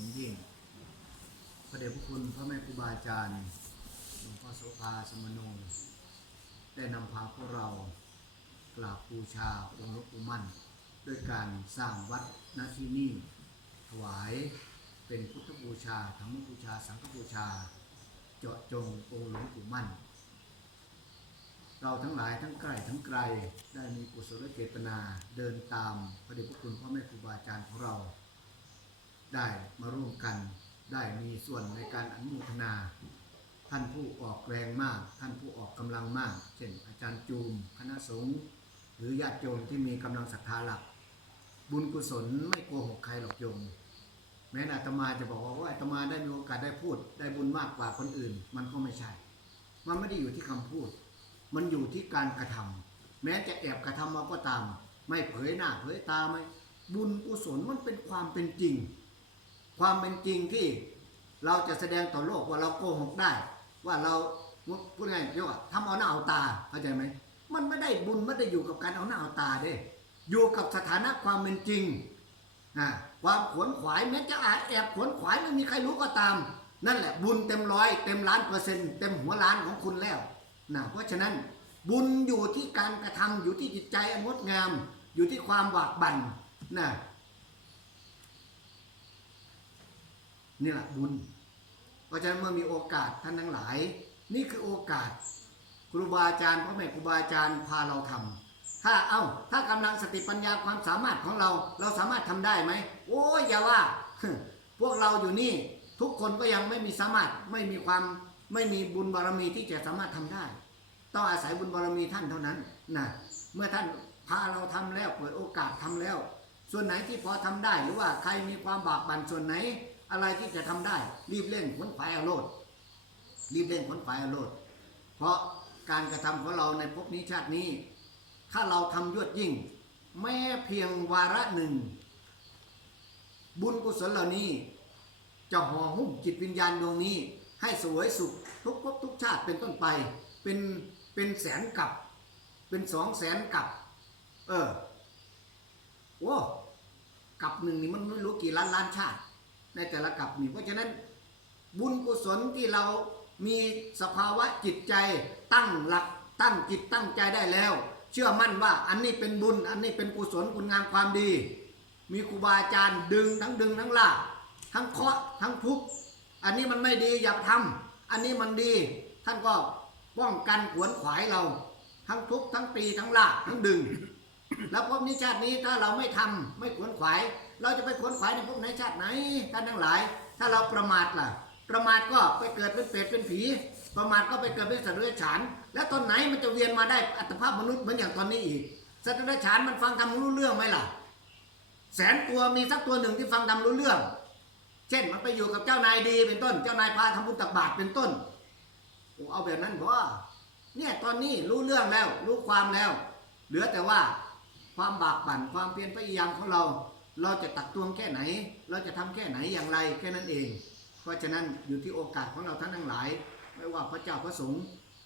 ลยิ่ง พระเดชพระคุณพระแม่ครูบาอาจารย์หลวงพ่อโสภาสมโนได้นำพาพวกเรากราบบูชาองค์หลวงปู่มั่นด้วยการสร้างวัดณที่นี่ถวายเป็นพุทธบูชาธรรมบูชา สังฆบูชา เจาะจงองค์หลวงปู่มั่น เราทั้งหลายทั้งใกล้ทั้งไกลได้มีกุศลเจตนาเดินตามพระเดชพระคุณพ่อแม่ครูบาอาจารย์ของเรา ได้มาร่วมกัน ได้มีส่วนในการอนุโมทนา ท่านผู้ออกแรงมาก ท่านผู้ออกกำลังมาก เช่นอาจารย์จูมคณะสงฆ์หรือญาติโยมที่มีกำลังศรัทธาหลัก บุญกุศลไม่โกหกใครหรอกโยมแม้อาตมาจะบอกว่าว่าอาตมาได้มีโอกาสได้พูด ได้บุญมากกว่าคนอื่น มันก็ไม่ใช่ มันไม่ได้อยู่ที่คำพูด มันอยู่ที่การกระทำแม้จะแอบกระทำมาก็ตาม ไม่เผยหน้าเผยตาไม่บุญกุศลมันเป็นความเป็นจริง ความเป็นจริงที่เราจะแสดงต่อโลกว่าเราโกหกได้ ว่าเราพูดง่ายๆเรียกว่าทำเอาหน้าเอาตาเข้าใจไหมมันไม่ได้บุญไม่ได้อยู่กับการเอาหน้าเอาตาเด้อยู่กับสถานะความเป็นจริงนะความขวนขวายแม้จะอาจแอบขวนขวายไม่มีใครรู้ก็ตาม นั่นแหละบุญเต็มร้อยเต็มล้านเปอร์เซ็นต์เต็มหัวล้านของคุณแล้วนะเพราะฉะนั้นบุญอยู่ที่การกระทำอยู่ที่จิตใจองดงาม อยู่ที่ความบากบั่นนะ นี่แหละบุญ เพราะฉะนั้นเมื่อมีโอกาสท่านทั้งหลาย นี่คือโอกาส ครูบาอาจารย์พ่อแม่ครูบาอาจารย์พาเราทำถ้าเอาถ้ากำลังสติปัญญาความสามารถของเรา เราสามารถทำได้ไหมโอ้ยอย่าว่า พวกเราอยู่นี่ทุกคนก็ยังไม่มีสามารถไม่มีความไม่มีบุญบารมีที่จะสามารถทำได้ ต้องอาศัยบุญบารมีท่านเท่านั้นนะเมื่อท่านพาเราทำแล้วเปิดโอกาสทำแล้ว ส่วนไหนที่พอทำได้หรือว่าใครมีความบากบั่นส่วนไหน อะไรที่จะทำได้ รีบเร่งขนขวายเอาโลดรีบเร่งขนขวายเอาโลดเพราะการกระทำของเราในภพนี้ชาตินี้ ถ้าเราทำยวดยิ่ง แม้เพียงวาระหนึ่ง บุญกุศลเหล่านี้ จะห่อหุ้มจิตวิญญาณดวงนี้ ให้สวยสุขทุกภพทุกชาติเป็นต้นไป เป็นเป็นแสนกับ เป็นสองแสนกับ เออโอ้กับหนึ่งนี่มันไม่รู้กี่ล้านล้านชาติ ในแต่ละกับนี่เพราะฉะนั้นบุญกุศลที่เรามีสภาวะจิตใจตั้งหลักตั้งจิตตั้งใจได้แล้ว เชื่อมั่นว่าอันนี้เป็นบุญ อันนี้เป็นกุศลคุณงามความดี มีครูบาอาจารย์ดึงทั้งดึงทั้งลากทั้งเคาะทั้งทุบอันนี้มันไม่ดีอย่าทำอันนี้มันดี ท่านก็ป้องกันขวนขวายเรา ทั้งทุบทั้งตีทั้งลากทั้งดึง แล้วพบนี้ชาตินี้ถ้าเราไม่ทำไม่ขวนขวาย เราจะไปขนขวายในภพไหนชาติไหนท่านทั้งหลาย ถ้าเราประมาทล่ะ ประมาทก็ไปเกิดเป็นเปรตเป็นผี ประมาทก็ไปเกิดเป็นสัตว์เดรัจฉาน แล้วตอนไหนมันจะเวียนมาได้อัตภาพมนุษย์เหมือนอย่างตอนนี้อีกสัตว์เดรัจฉานมันฟังทำรู้เรื่องไหมล่ะ แสนตัวมีสักตัวหนึ่งที่ฟังทำรู้เรื่อง เช่นมันไปอยู่กับเจ้านายดีเป็นต้น เจ้านายพาทำบุญตักบาตรเป็นต้นโอ้เอาแบบนั้นเพราะเนี่ยตอนนี้รู้เรื่องแล้วรู้ความแล้ว เหลือแต่ว่าความบากบั่นความเพียรพยายามของเรา เราจะตักตวงแค่ไหน เราจะทำแค่ไหนอย่างไรแค่นั้นเอง เพราะฉะนั้นอยู่ที่โอกาสของเราท่านทั้งหลาย ไม่ว่าพระเจ้าพระสงฆ์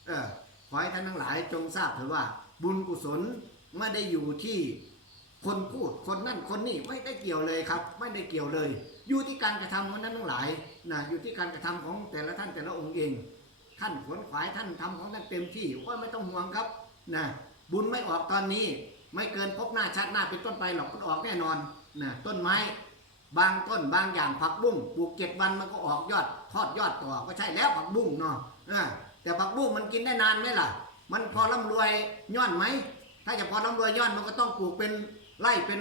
เออขอให้ท่านทั้งหลายจงทราบเถิดว่า บุญกุศลไม่ได้อยู่ที่คนพูดคนนั่นคนนี่ไม่ได้เกี่ยวเลยครับ ไม่ได้เกี่ยวเลย อยู่ที่การกระทำของนั้นทั้งหลายนะอยู่ที่การกระทำของแต่ละท่านแต่ละองค์เอง ท่านขวนขวายท่านทำของท่านเต็มที่ว่าไม่ต้องห่วงครับนะบุญไม่ออกตอนนี้ ไม่เกินพบหน้าชาติหน้าเป็นต้นไปหรอกมันออกแน่นอน นะต้นไม้บางต้นบางอย่างผักบุ้งปลูกเจ็ดวันมันก็ออกยอดทอดยอดต่อก็ใช่แล้วผักบุ้งเนาะแต่ผักบุ้งมันกินได้นานไหมล่ะ มันพอร่ำรวยย้อนไหม ถ้าจะพอร่ำรวยย้อนมันก็ต้องปลูกเป็นไร่เป็น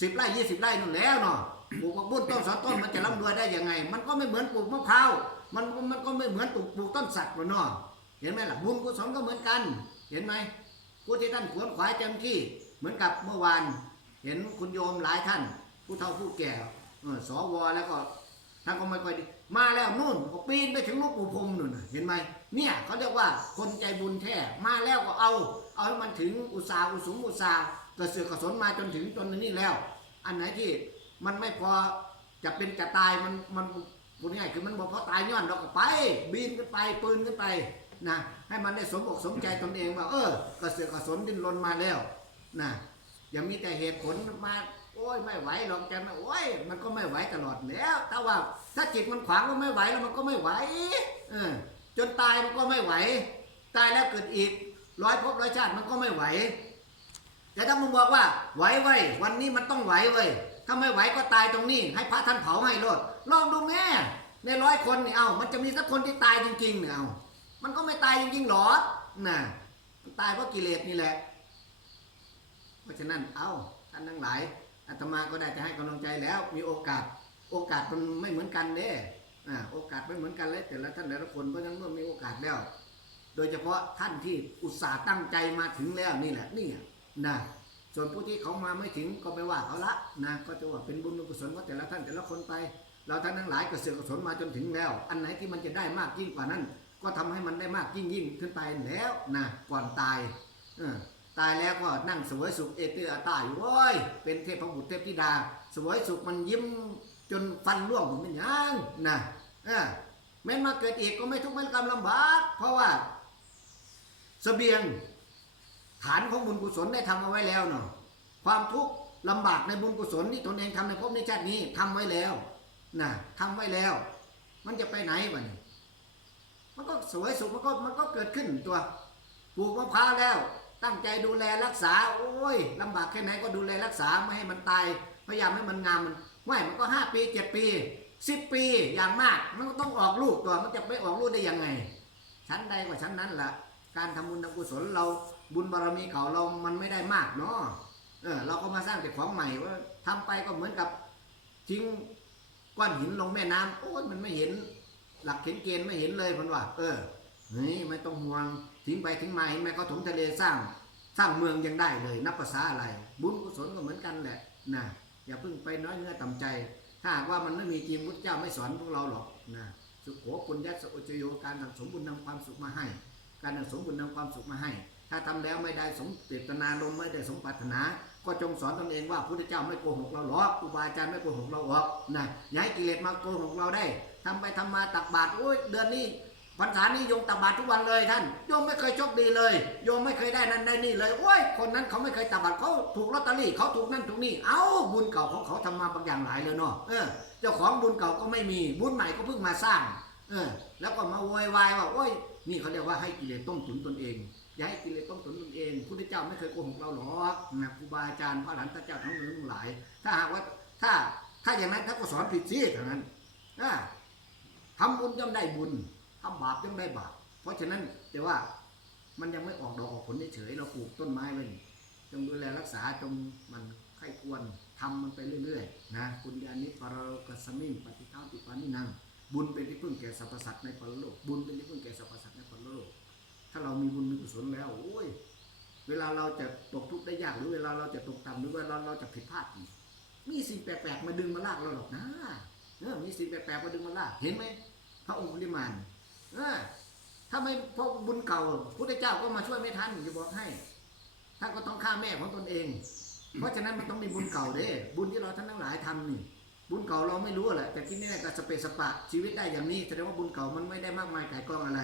สิบไร่ยี่สิบไร่นู่นแล้วเนาะปลูกผักบุ้งต้นสองต้นมันจะร่ำรวยได้ยังไง มันก็ไม่เหมือนปลูกมะพร้าวมันมันก็ไม่เหมือนปลูกปลูกต้นสักหรอกเนาะเห็นไหมล่ะบุญกุศลก็เหมือนกัน เห็นไหมผู้ที่ท่านขวนขวายเต็มที่เหมือนกับเมื่อวาน เห็นคุณโยมหลายท่าน ผู้เฒ่าผู้แก่เออสวแล้วก็ท่านก็ไม่ค่อยดีมาแล้วนู่นก็ปีนไปถึงลูกปู่พรมนู่นน่ะเห็นไหมเนี่ยเขาเรียกว่าคนใจบุญแท้มาแล้วก็เอา เอาให้มันถึงอุตสาห์อุสมอุตสาห์กระเสือกกระสนมาจนถึงจนนี้แล้ว อันไหนที่มันไม่พอจะเป็นจะตายมันมันพูดง่ายคือมันบอกพอตายย้อนเราก็ไป บินขึ้นไปปืนขึ้นไปนะให้มันได้สมอกสมใจตนเองว่าเออกระเสือกกระสนดิ้นรนมาแล้วนะ อย่ามีแต่เหตุผลมาโอ้ยไม่ไหวหรอกจันโอ้ยมันก็ไม่ไหวตลอดแล้วถ้าว่าถ้าจิตมันขวางก็ไม่ไหวแล้วมันก็ไม่ไหวเออจนตายมันก็ไม่ไหว ตายแล้วเกิดอีกร้อยภพร้อยชาติมันก็ไม่ไหว แต่ถ้ามึงบอกว่าไหวเว้ยวันนี้มันต้องไหวเว้ยถ้าไม่ไหวก็ตายตรงนี้ ให้พระท่านเผาให้โลดลองดูแม่ในร้อยคนนี่เอามันจะมีสักคนที่ตายจริงๆเนี่ยเอามันก็ไม่ตายจริงๆหรอน่ะตายเพราะกิเลสนี่แหละ เพราะฉะนั้นเอาท่านทั้งหลายอาตมาก็ได้จะให้กำลังใจแล้ว มีโอกาส โอกาสมันไม่เหมือนกันเด้อ่าโอกาสไม่เหมือนกันเลยแต่ละท่านแต่ละคนเพราะฉะนั้นเมื่อมีโอกาสแล้ว โดยเฉพาะท่านที่อุตส่าห์ตั้งใจมาถึงแล้วนี่แหละนี่นะส่วนผู้ที่เขามาไม่ถึงก็ไปว่าเขาละนะก็จะว่าเป็นบุญกุศลของแต่ละท่านแต่ละคนไป เราท่านทั้งหลายก็เสือกกุศลมาจนถึงแล้ว อันไหนที่มันจะได้มากยิ่งกว่านั้น ก็ทำให้มันได้มากยิ่งยิ่งขึ้นไปแล้วนะก่อนตายเออ ตายแล้วก็นั่งสวยสุขเอเตอร์อาตาอยู่โว้ยเป็นเทพบุตรเทพธิดา สวยสุขมันยิ้มจนฟันร่วงผมเป็นยังนะเออแม้นมาเกิดอีกก็ไม่ทุกข์ไม่กรรมลำบากเพราะว่าเสบียงฐานของบุญกุศลได้ทำเอาไว้แล้วเนาะความทุกข์ลำบากในบุญกุศลที่ตนเองทำในภพในชาตินี้ทำไว้แล้วนะทำไว้แล้ว มันจะไปไหนวะนี่มันก็สวยสุขมันก็มันก็เกิดขึ้นตัวปลูกมะพร้าวแล้ว ตั้งใจดูแลรักษา โอ้ยลำบากแค่ไหนก็ดูแลรักษาไม่ให้มันตายพยายามให้มันงามมันไม่มันก็ห้าปีเจ็ดปีสิบปีอย่างมาก มันก็ต้องออกลูกตัวมันจะไปออกลูกได้ยังไงชั้นใดกว่าชั้นนั้นละการทำบุญทำกุศลเราบุญบารมีเก่าเรามันไม่ได้มากเนาะเออเราก็มาสร้างแต่ของใหม่ว่าทำไปก็เหมือนกับทิ้งก้อนหินลงแม่น้ำโอ้ยมันไม่เห็น หลักเห็นเกณฑ์ไม่เห็นเลยพันว่า เออ นี่ไม่ต้องห่วงทิ้งไปทิ้งมาเห็นไหมเขาถมทะเลสร้าง สร้างเมืองยังได้เลย นับภาษาอะไร บุญกุศลก็เหมือนกันแหละนะอย่าเพิ่งไปน้อยเนื้อต่ำใจ ถ้าหากว่ามันไม่มีจริงพุทธเจ้าไม่สอนพวกเราหรอกนะสุโขปุญญสโอจโยการสั่งสมบุญนำความสุขมาให้ การสั่งสมบุญนำความสุขมาให้ ถ้าทำแล้วไม่ได้สมเจตนาลมไม่ได้สมปรารถนา ก็จงสอนตนเองว่าพุทธเจ้าไม่โกหกเราหรอกครูบาอาจารย์ไม่โกหกเราหรอกนะอย่าให้กิเลสมาโกหกเราได้ทำไปทำมาตักบาตรโอ้ยเดือนนี้ รรษานี้โยมตักบาตรทุกวันเลยท่านโยมไม่เคยโชคดีเลย โยมไม่เคยได้นั่นได้นี่เลยโอ้ยคนนั้นเขาไม่เคยตักบาตรเขาถูกลอตเตอรี่เขาถูกนั่นถูกนี่เอ้าบุญเก่าของเขาทำมาบางอย่างหลายเลยเนาะเออเจ้าของบุญเก่าก็ไม่มีบุญใหม่ก็เพิ่งมาสร้างเออแล้วก็มาโวยวายว่าโอ้ยนี่เขาเรียกว่าให้กิเลสต้มตุ๋นตนเองอย่าให้กิเลสต้มตุ๋นตนเองพุทธเจ้าไม่เคยโกหกเราหรอกนะครูบาอาจารย์พระอรหันตเจ้าทั้งหลายทั้งหลาย ถ้าหากว่าถ้าถ้าอย่างนั้นถ้าก็สอนผิดสิเท่านั้นอ่าทำบุญย่อมได้บุญ ทำบาปย่อมได้บาป เพราะฉะนั้นแต่ว่ามันยังไม่ออกดอกออกผลเฉยๆเราปลูกต้นไม้ไว้จงดูแลรักษาจงมันไข้ควรทำมันไปเรื่อยๆนะคุณญาณิปรโลกัสมิงปฏิฆาติปานินังบุญเป็นที่พึ่งแก่สรรพสัตว์ในปรโลกบุญเป็นที่พึ่งแก่สรรพสัตว์ในปรโลกถ้าเรามีบุญมีกุศลแล้วโอ้ยเวลาเราจะตกทุกข์ได้ยากหรือเวลาเราจะตกต่ำหรือเวลาเราจะผิดพลาดมีสิ่งแปลกๆมาดึงมาลากเราหรอกนะเออมีสิ่งแปลกๆมาดึงมาลากเห็นไหมพระองค์ปริมาน เออถ้าไม่เพราะบุญเก่าพุทธเจ้าก็มาช่วยไม่ทันจะบอกให้ท่านก็ต้องฆ่าแม่ของตนเอง เพราะฉะนั้นมันต้องมีบุญเก่าเด้ บุญที่เราท่านทั้งหลายทำนี่ บุญเก่าเราไม่รู้แหละแต่ที่แน่ก็สเปสปะชีวิตได้อย่างนี้แสดงว่าบุญเก่ามันไม่ได้มากมายไก่กองอะไร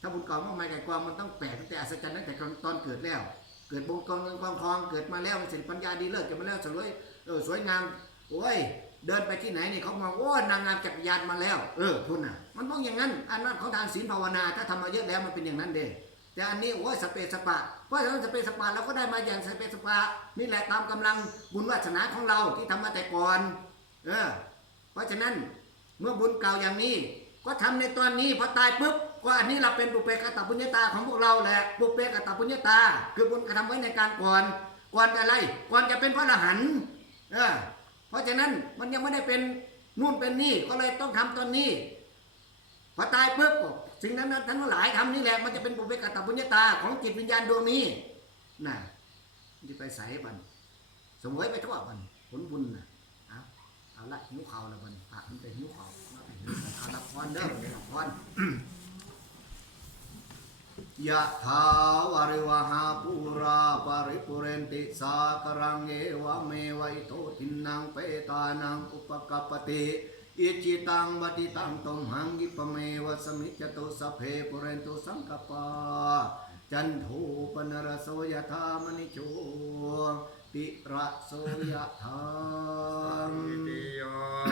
ถ้าบุญเก่ามากมายไก่กองมันต้องแปลกตั้งแต่อัศจรรย์ตั้งแต่ตอนเกิดแล้ว เกิดบงกองเงินกองทองเกิดมาแล้วเสร็จปัญญาดีเลิศเกิดมาแล้วสวยเออสวยงามโอ้ย เดินไปที่ไหนนี่เขามองโอ้นางงามจักรยานมาแล้ว เออคุณน่ะ มันต้องอย่างนั้น อันนั้นเขาทานศีลภาวนา ถ้าทำมาเยอะแล้วมันเป็นอย่างนั้นเด้แต่อันนี้โอ้ยสเปสปะ เพราะฉะนั้นสเปสปะเราก็ได้มาอย่างสเปสปะนี่แหละตามกำลังบุญวาสนาของเราที่ทำมาแต่ก่อน เออ เพราะฉะนั้นเมื่อบุญเก่าอย่างนี้ ก็ทำในตอนนี้พอตายปุ๊บก็อันนี้เราเป็นบุเพกตปุญญาตาของพวกเราแหละบุเพกตปุญญาตา คือบุญกระทำไว้ในการก่อน ก่อนจะอะไรก่อนจะเป็นพระอรหันต์เออ เพราะฉะนั้นมันยังไม่ได้เป็นนู่นเป็นนี่ก็เลยต้องทำตอนนี้พอตายปุ๊บสิ่งนั้นนั้นทั้งหลายทำนี่แหละมันจะเป็นบุพเพกตปุญญาตาของจิตวิญญาณดวงนี้น่ะมันจะไปใส่บันสมวยไปทั่วบันผลบุญน่ะเอาเอาละหิวเขาวแล้วมันพระมันไปหิวเขามาไปหิวเขาเอาละพรเด้อละพร ยะถาวาริวหาปูราปาริปุเรนติสากรังเอวะเมวัยโตทินังเปตานังอุปกปติอิจิตังปฏิตังตมหังกิปเมวสมิจตุสพเพปุเรนตุสังกปาจันโทปนรสโสยธามณิโชติระโสยธาอิ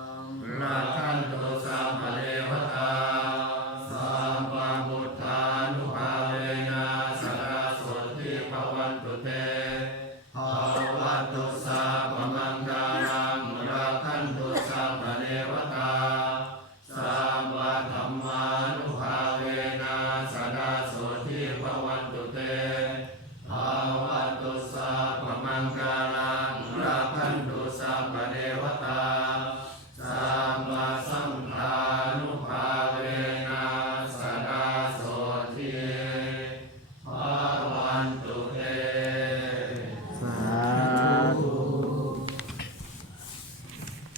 ลังราคันโตสัมภเทวตาสัมปังานุภาเวนะสารสนทิภวนตุเตภวันตุสัมังคานังราคันโตสัมภเทวตาสัมปัธมานุภาเวนะสารสนทิภวนตุเต